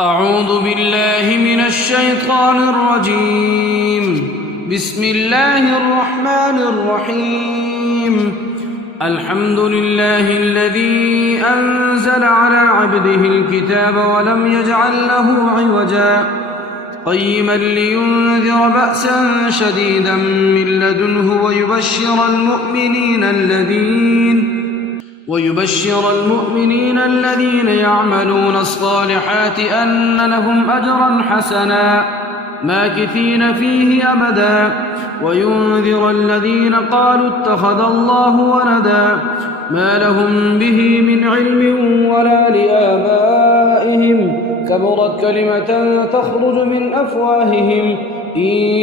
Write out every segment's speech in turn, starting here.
أعوذ بالله من الشيطان الرجيم. بسم الله الرحمن الرحيم. الحمد لله الذي أنزل على عبده الكتاب ولم يجعل له عوجا قيما لينذر بأسا شديدا من لدنه ويبشر المؤمنين الذين يعملون الصالحات أن لهم أجرا حسنا ماكثين فيه أبدا وينذر الذين قالوا اتخذ الله ولدا ما لهم به من علم ولا لآبائهم كبرت كلمة تخرج من أفواههم إن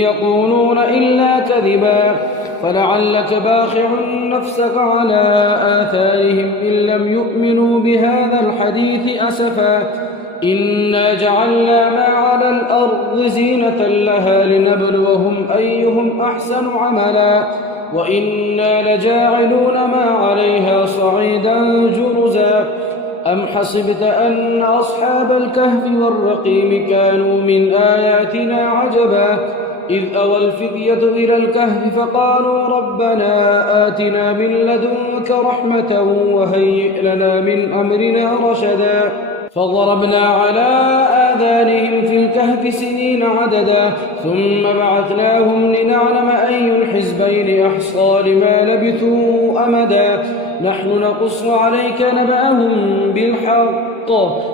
يقولون إلا كذبا فلعلك باخع نفسك على آثارهم إن لم يؤمنوا بهذا الحديث أسفا إنا جعلنا ما على الأرض زينة لها لنبلوهم أيهم أحسن عملا وإنا لجاعلون ما عليها صعيدا جرزا أم حسبت أن أصحاب الكهف والرقيم كانوا من آياتنا عجبا إذ أوى الفتية إلى الكهف فقالوا ربنا آتنا من لدنك رحمة وهيئ لنا من أمرنا رشدا فضربنا على آذانهم في الكهف سنين عددا ثم بعثناهم لنعلم أي الحزبين أحصى لما لبثوا أمدا نحن نقص عليك نبأهم بالحق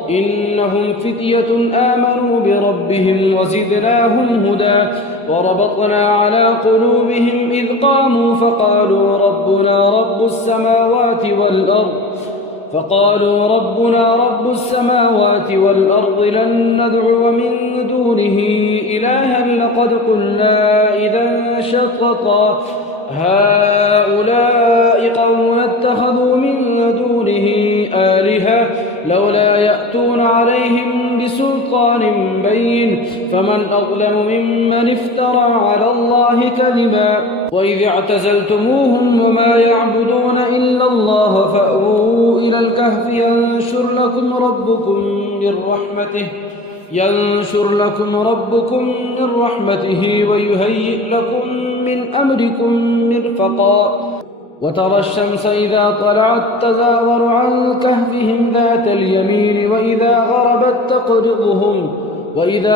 إنهم فتية آمنوا بربهم وزدناهم هدى وربطنا على قلوبهم إذ قاموا فقالوا ربنا رب السماوات والأرض لن ندعو من دونه إلها لقد قلنا إذا شططا هؤلاء قوم اتخذوا من دونه آلهة لولا يأتون عليهم بسلطان بين فمن أظلم ممن افترى على الله كذبا وإذ اعتزلتموهم وما يعبدون إلا الله فأووا إلى الكهف ينشر لكم ربكم من رحمته ويهيئ لكم من أمركم مرفقا وترى الشمس إذا طلعت تزاور عن كهفهم ذات اليمين وإذا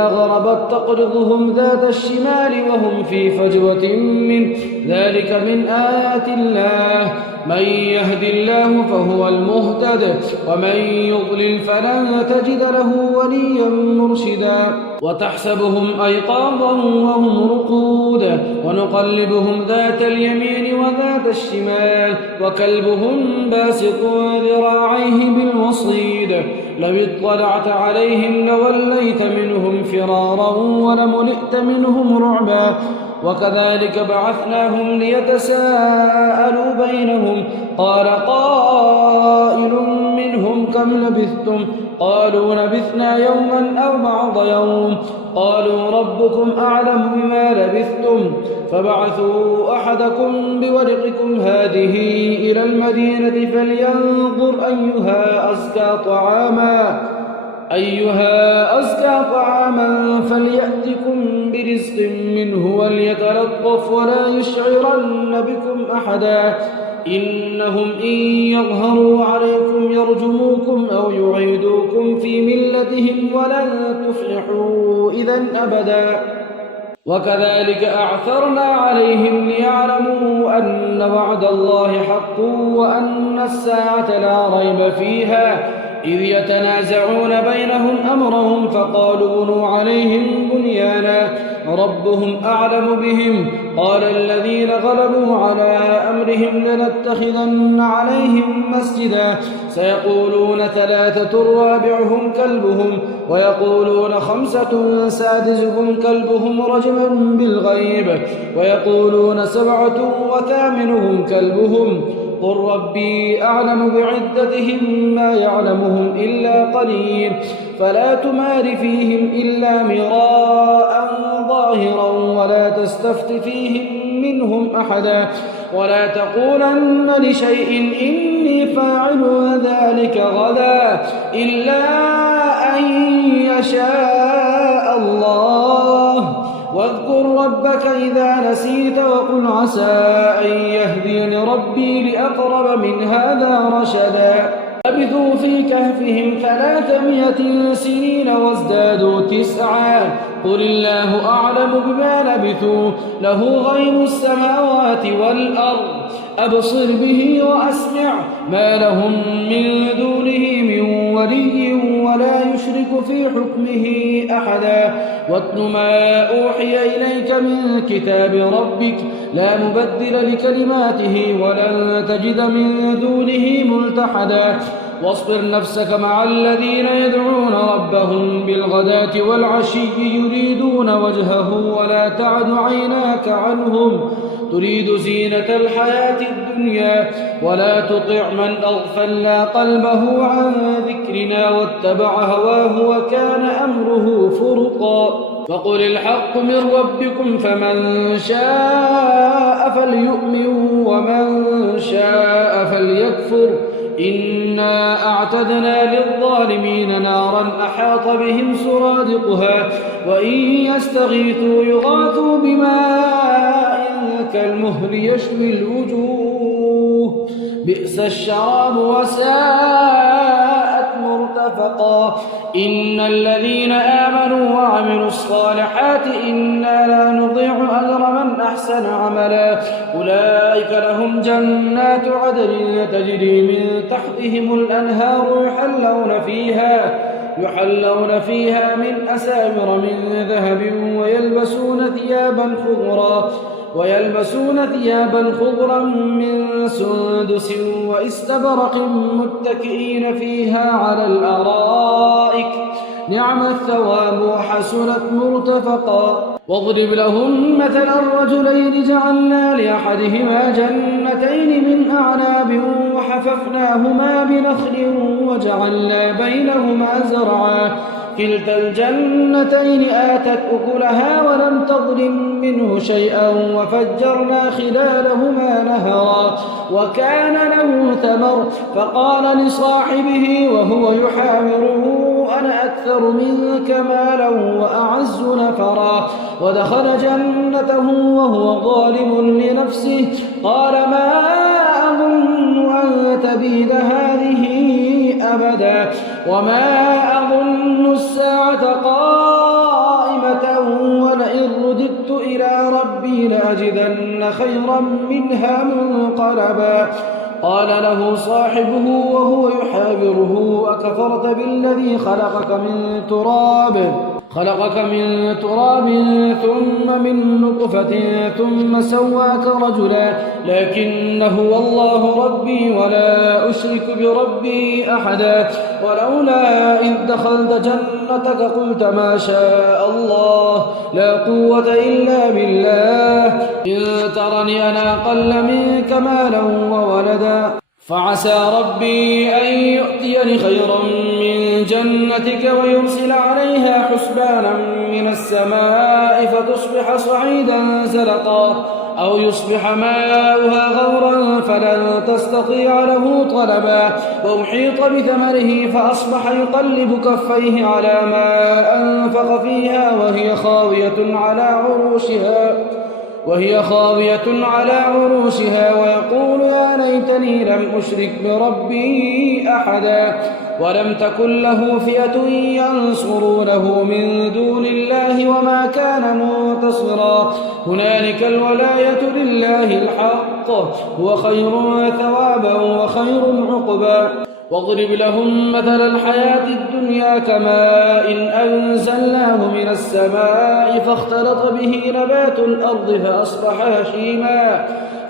غربت تقرضهم ذات الشمال وهم في فجوة من ذلك من آيات الله من يهد الله فهو المهتد ومن يضلل فلن تجد له وليا مرشدا وتحسبهم أيقاظا وهم رقود ونقلبهم ذات اليمين وذات الشمال وكلبهم باسط ذراعيه بالوصيد لو اطلعت عليهم لوليت منهم فرارا ولملئت منهم رعبا وكذلك بعثناهم ليتساءلوا بينهم قال قائل منهم كم لبثتم قالوا لبثنا يوما أو بعض يوم قالوا ربكم أعلم بما لبثتم فبعثوا أحدكم بورقكم هذه إلى المدينة فلينظر أيها أزكى طعاما فليأتكم برزق منه وليتلطف ولا يشعرن بكم أحدا إنهم إن يظهروا عليكم يرجموكم أو يعيدوكم في ملتهم ولن تفلحوا إذا أبدا وكذلك أعثرنا عليهم ليعلموا أن وعد الله حق وأن الساعة لا ريب فيها إذ يتنازعون بينهم أمرهم فقالوا بنوا عليهم بنيانا ربهم أعلم بهم قال الذين غلبوا على أمرهم لنتخذن عليهم مسجدا سيقولون 3 رابعهم كلبهم ويقولون 5 سادسهم كلبهم رجما بالغيب ويقولون 7 وثامنهم كلبهم قل ربي أعلم بعدتهم ما يعلمهم إلا قليل فلا تمار فيهم إلا مراء ظاهرا ولا تستفت فيهم منهم أحدا ولا تقولن لشيء إني فاعل ذلك غدا إلا أن يشاء الله. واذكر ربك إذا نسيت وقل عسى أن يهديني ربي لأقرب من هذا رشدا. لبثوا في كهفهم 300 سنين وازدادوا 9. قل الله أعلم بما لبثوا له غيب السماوات والأرض أبصر به وأسمع ما لهم من دونه من ولي ولا يشرك في حكمه أحدا. واتل ما أوحي إليك من كتاب ربك لا مبدل لكلماته ولن تجد من دونه ملتحدا. واصبر نفسك مع الذين يدعون ربهم بالغداة والعشي يريدون وجهه ولا تعد عيناك عنهم تريد زينة الحياة الدنيا ولا تطع من أغفلنا قلبه عن ذكرنا واتبع هواه وكان أمره فرطا. فقل الحق من ربكم فمن شاء فليؤمن ومن شاء فليكفر. إنا أعتدنا للظالمين نارا أحاط بهم سرادقها وإن يستغيثوا يغاثوا بماء كالمهل يشوي الوجوه بئس الشراب وساءت مرتفقا. إن الذين آمنوا وعملوا الصالحات إنا لا نضيع أجر من أحسن عملا. أولئك لهم جنات عدن تجري من تحتهم الأنهار يحلون فيها من أساور من ذهب ويلبسون ثيابا خضرا من سندس واستبرق متكئين فيها على الأرائك نعم الثواب وحسنت مرتفقا. واضرب لهم مثلا الرجلين جعلنا لأحدهما جنتين من أعناب وحففناهما بنخل وجعلنا بينهما زرعا كلتا الجنتين آتت أكلها ولم تظلم منه شيئا وفجرنا خلالهما نهرا وكان له ثمر فقال لصاحبه وهو يحاوره أنا أكثر منك مالا وأعز نفرا. ودخل جنته وهو ظالم لنفسه قال ما أظن أن تبيد هذه أبدا وما أظن الساعة قائمة ولئن رددت إلى ربي لأجدن خيرا منها منقلبا. قال له صاحبه وهو يحاوره أكفرت بالذي خلقك من تراب ثم من نطفة ثم سواك رجلا لكن هو الله ربي ولا أشرك بربي أحدا. ولولا إذ دخلت جنتك قلت ما شاء الله لا قوة إلا بالله إن ترني أنا أقل منك مالا وولدا فعسى ربي أن يؤتيني خيرا من جنتك ويرسل عليها حسبانا من السماء فتصبح صعيدا زلقا أو يصبح ماؤها غورا فلن تستطيع له طلبا. وأحيط بثمره فأصبح يقلب كفيه على ما أنفق فيها وهي خاوية على عروشها ويقول يا ليتني لم أشرك بربي أحدا. ولم تكن له فئة ينصرونه من دون الله وما كان منتصرا. هنالك الولاية لله الحق هو خير ثوابا وخير عقبا. واضرب لهم مثل الحياة الدنيا كماء إن أنزلناه من السماء فاختلط به نبات الأرض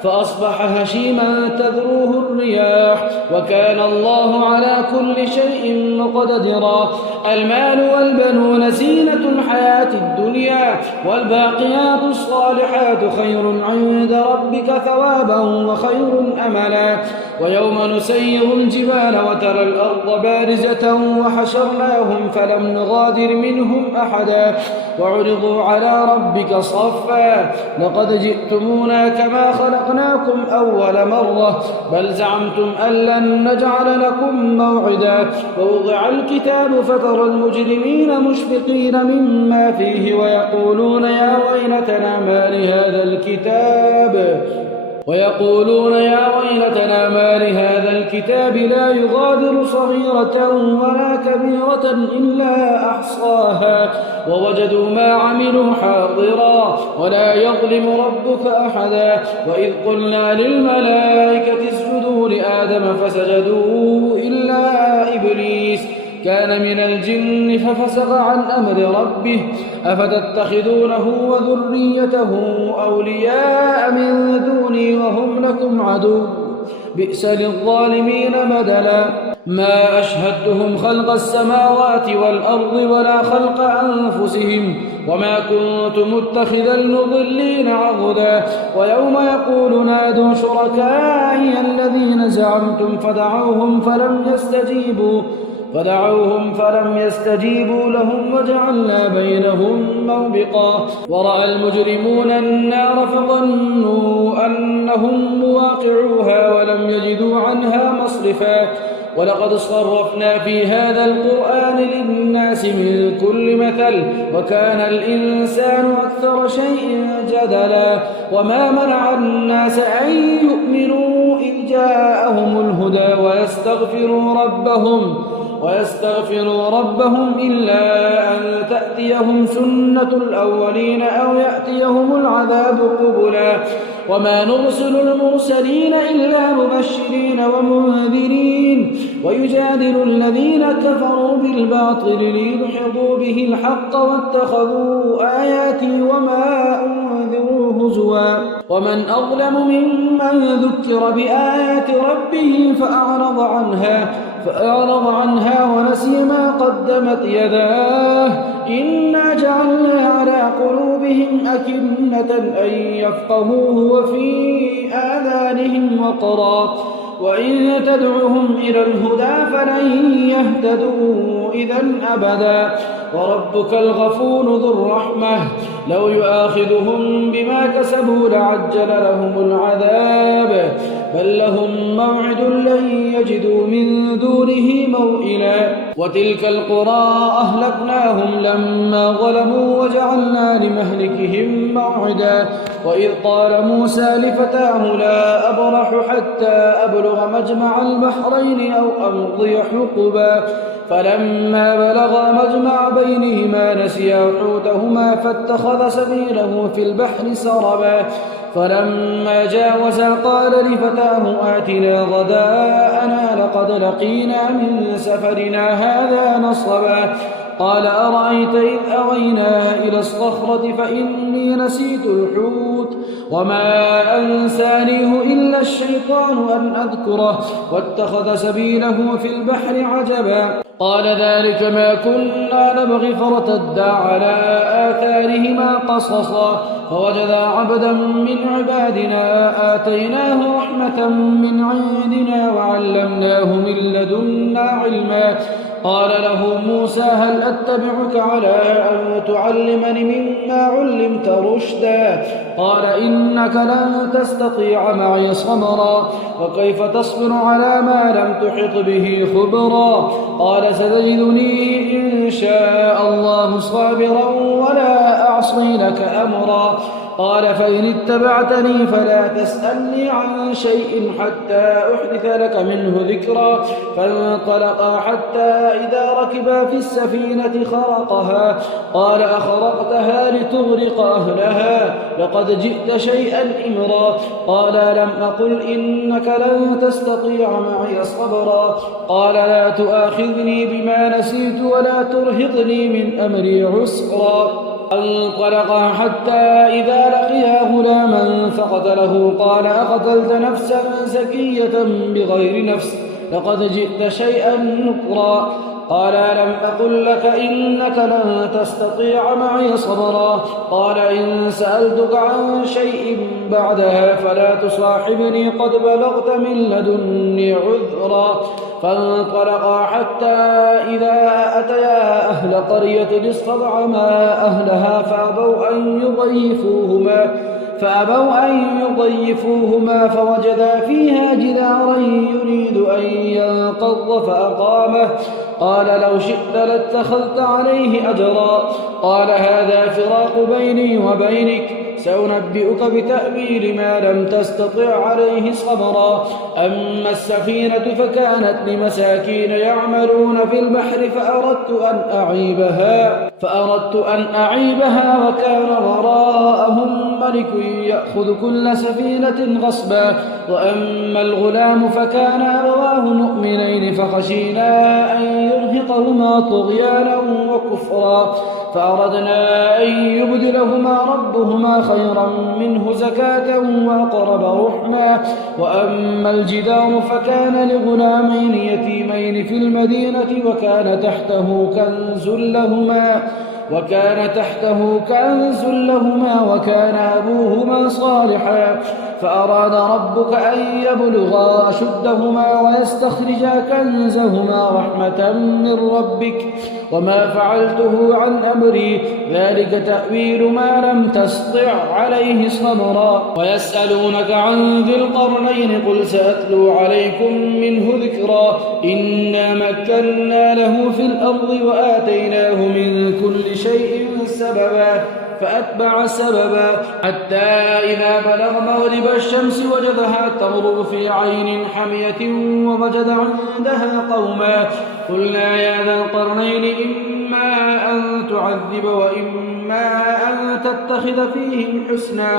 فأصبح هشيما تذروه الرياح وكان الله على كل شيء مقتدرا. المال والبنون زينة الحياة الدنيا والباقيات الصالحات خير عند ربك ثوابا وخير أملا. ويوم نسير الجبال وترى الأرض بارزة وحشرناهم فلم نغادر منهم أحدا وعرضوا على ربك صفا لقد جئتمونا كما خلقناكم خلقناكم أول مرة بل زعمتم أن لن نجعل لكم موعدا ووضع الكتاب فترى المجرمين مشفقين مما فيه ويقولون يا ويلتنا ما لهذا الكتاب لا يغادر صغيرة ولا كبيرة إلا أحصاها ووجدوا ما عملوا حاضرا ولا يظلم ربك أحدا وإذ قلنا للملائكة اسجدوا لآدم فسجدوا إلا إبليس كان من الجن ففسق عن أمر ربه أفتتخذونه وذريته أولياء من دوني وهم لكم عدو بئس للظالمين بدلا ما أشهدتهم خلق السماوات والأرض ولا خلق أنفسهم وما كنت متخذ المضلين عضدا ويوم يقول نادوا شركائي الذين زعمتم فدعوهم فلم يستجيبوا لهم وجعلنا بينهم موبقا ورأى المجرمون النار فظنوا أنهم مواقعوها ولم يجدوا عنها مصرفا ولقد صرفنا في هذا القرآن للناس من كل مثل وكان الإنسان أكثر شيء جدلا وما منع الناس أن يؤمنوا إذ جاءهم الهدى ويستغفروا ربهم إلا أن تأتيهم سنة الأولين أو يأتيهم العذاب قبلا وما نرسل المرسلين إلا مبشرين ومنذرين ويجادل الذين كفروا بالباطل ليدحضوا به الحق واتخذوا آياتي وما أنذروا هزوا ومن أظلم ممن ذكر بآيات ربه فأعرض عنها ونسي ما قدمت يداه إنا جعلنا على قلوبهم أكنة أن يفقهوه وفي آذانهم وقرا وإن تدعهم إلى الهدى فلن يهتدوا إذا أبدا وربك الغفور ذو الرحمة لو يؤاخذهم بما كسبوا لعجل لهم العذاب بل لهم موعد لن يجدوا من دونه موئلا وتلك القرى أهلكناهم لما ظلموا وجعلنا لمهلكهم موعدا وإذ قال موسى لفتاه لا أبرح حتى أبلغ مجمع البحرين أو أمضي حقبا فلما بلغا مجمع بينهما نسيا حوتهما فاتخذ سبيله في البحر سربا فلما جاوزا قال لفتاه آتنا غداءنا لقد لقينا من سفرنا هذا نصبا قال أرأيت إذ أوينا إلى الصخرة فإني نسيت الحوت وما أنسانيه إلا الشيطان أن أذكره واتخذ سبيله في البحر عجبا قال ذلك ما كنا نبغي فارتدا على آثارهما قصصا فوجدا عبدا من عبادنا آتيناه رحمة من عندنا وعلمناه من لدنا علما قال له موسى هل أتبعك على أن تعلمني مما علمت رشدا قال إنك لن تستطيع معي صبرا وكيف تصبر على ما لم تحط به خبرا قال ستجدني إن شاء الله صابرا ولا أعصي لك أمرا قال فإن اتبعتني فلا تسألني عن شيء حتى أحدث لك منه ذكرا فانطلقا حتى إذا ركبا في السفينة خرقها قال أخرقتها لتغرق أهلها لقد جئت شيئا إمرا قال لم أقل إنك لن تستطيع معي صبرا قال لا تؤاخذني بما نسيت ولا ترهقني من أمري عسرا انطلقا حتى إذا لقيا غلاما فقتله قال أقتلت نفسا زكية بغير نفس لقد جئت شيئا نكرا قال لم أقل لك إنك لن تستطيع معي صبرا قال إن سألتك عن شيء بعدها فلا تصاحبني قد بلغت من لدني عذرا فانطلقا حتى إذا أتيا أهل قرية استطعما أهلها فأبوا أن يضيفوهما فوجدا فيها جدارا يريد أن ينقض فأقامه. قال لو شئت لاتخذت عليه أجرا. قال هذا فراق بيني وبينك، سأنبئك بتأويل ما لم تستطع عليه صبرا. أما السفينة فكانت لمساكين يعملون في البحر فأردت أن أعيبها وكان وراءهم ملك يأخذ كل سفينة غصبا. وأما الغلام فكان أبواه مؤمنين فخشينا أن يرهقهما طغيانا وكفرا، فأردنا أن يبدلهما ربهما خيرا منه زكاة وأقرب رحما. وأما الجدار فكان لغلامين يتيمين في المدينة وكان تحته كنز لهما وكان أبوهما صالحا، فأراد ربك أن يبلغا أشدهما ويستخرجا كنزهما رحمة من ربك، وما فعلته عن أمري، ذلك تأويل ما لم تسطع عليه صبرا. ويسألونك عن ذي القرنين قل سأتلو عليكم منه ذكرا. إنا مكنا له في الأرض وآتيناه من كل شيء سببا فأتبع سببا حتى إذا بلغ مغرب الشمس وجدها تغرب في عين حمية ووجد عندها قوما. قلنا يا ذا القرنين إما أن تعذب وإما أن تتخذ فيهم حسنا.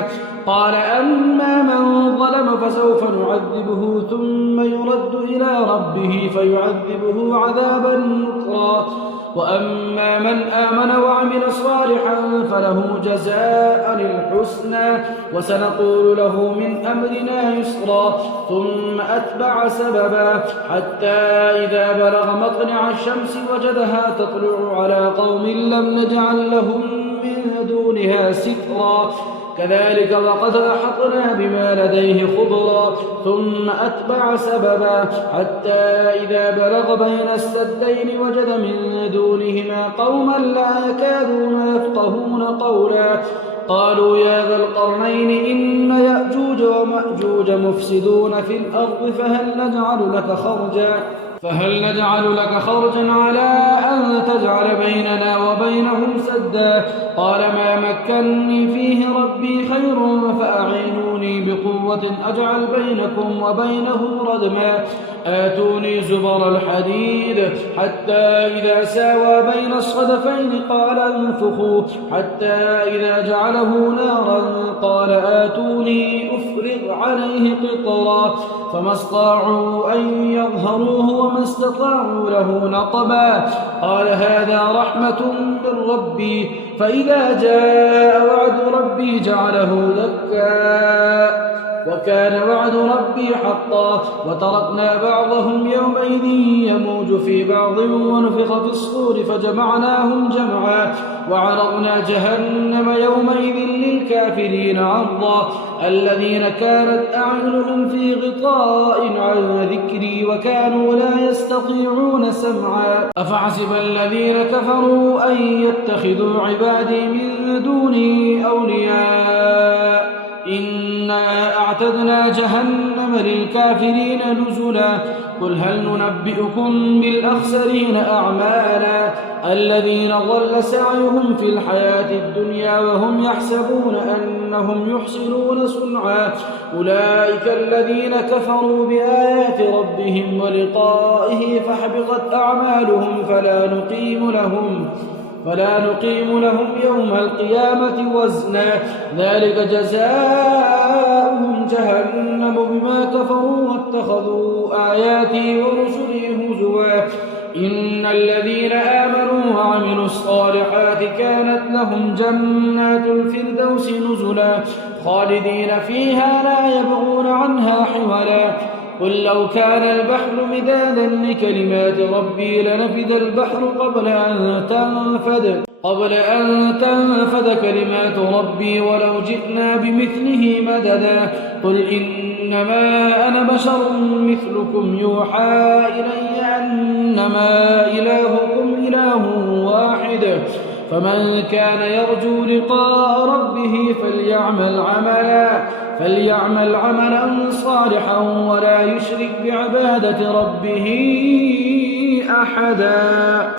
قال أما من ظلم فسوف نعذبه ثم يرد إلى ربه فيعذبه عذابا نكرا. وأما من آمن وعمل صالحا فله جزاء الحسنى وسنقول له من أمرنا يسرا. ثم أتبع سببا حتى إذا بلغ مطلع الشمس وجدها تطلع على قوم لم نجعل لهم من دونها سترا. كذلك وقد أحطنا بما لديه خبرا. ثم أتبع سببا حتى إذا بلغ بين السدين وجد من دونهما قوما لا يكادون يفقهون قولا. قالوا يا ذا القرنين إن يأجوج ومأجوج مفسدون في الأرض فهل نجعل لك خرجا على أن تجعل بيننا وبينهم سدا. قال ما مكنني فيه ربي خير فأعينوني بقوة أجعل بينكم وبينهم ردما. آتوني زبر الحديد حتى إذا ساوى بين الصدفين قال انفخوا حتى إذا جعله نارا قال آتوني أفرغ عليه قطرا. فما استطاعوا أن يظهروه وما استطاعوا له نقبا. قال هذا رحمة من ربي فإذا جاء وعد ربي جعله دكا وكان وعد ربي حقا. وتركنا بعضهم يومئذ يموج في بعض ونفخ في الصور فجمعناهم جمعا. وعرضنا جهنم يومئذ للكافرين عرضا. الذين كانت أعينهم في غطاء عن ذكري وكانوا لا يستطيعون سمعا. أفحسب الذين كفروا أن يتخذوا عبادي من دوني أولياء إنا أعتدنا جهنم للكافرين نزلا. قل هل ننبئكم بالأخسرين أعمالا الذين ضل سعيهم في الحياة الدنيا وهم يحسبون أنهم يحسنون صنعا. أولئك الذين كفروا بآيات ربهم ولقائه فحبطت أعمالهم فلا نقيم لهم يوم القيامة وزنا. ذلك جزاؤهم جهنم بما كفروا واتخذوا آياتي ورسلي هزوا. إن الذين آمنوا وعملوا الصالحات كانت لهم جنات الفردوس نزلا خالدين فيها لا يبغون عنها حولا. قل لو كان البحر مدادا لكلمات ربي لنفد البحر قبل أن تنفد كلمات ربي ولو جئنا بمثله مددا. قل إنما أنا بشر مثلكم يوحى إلي أنما إلهكم إله واحد فمن كان يرجو لقاء ربه فليعمل عملا صالحا ولا يشرك بعبادة ربه أحدا.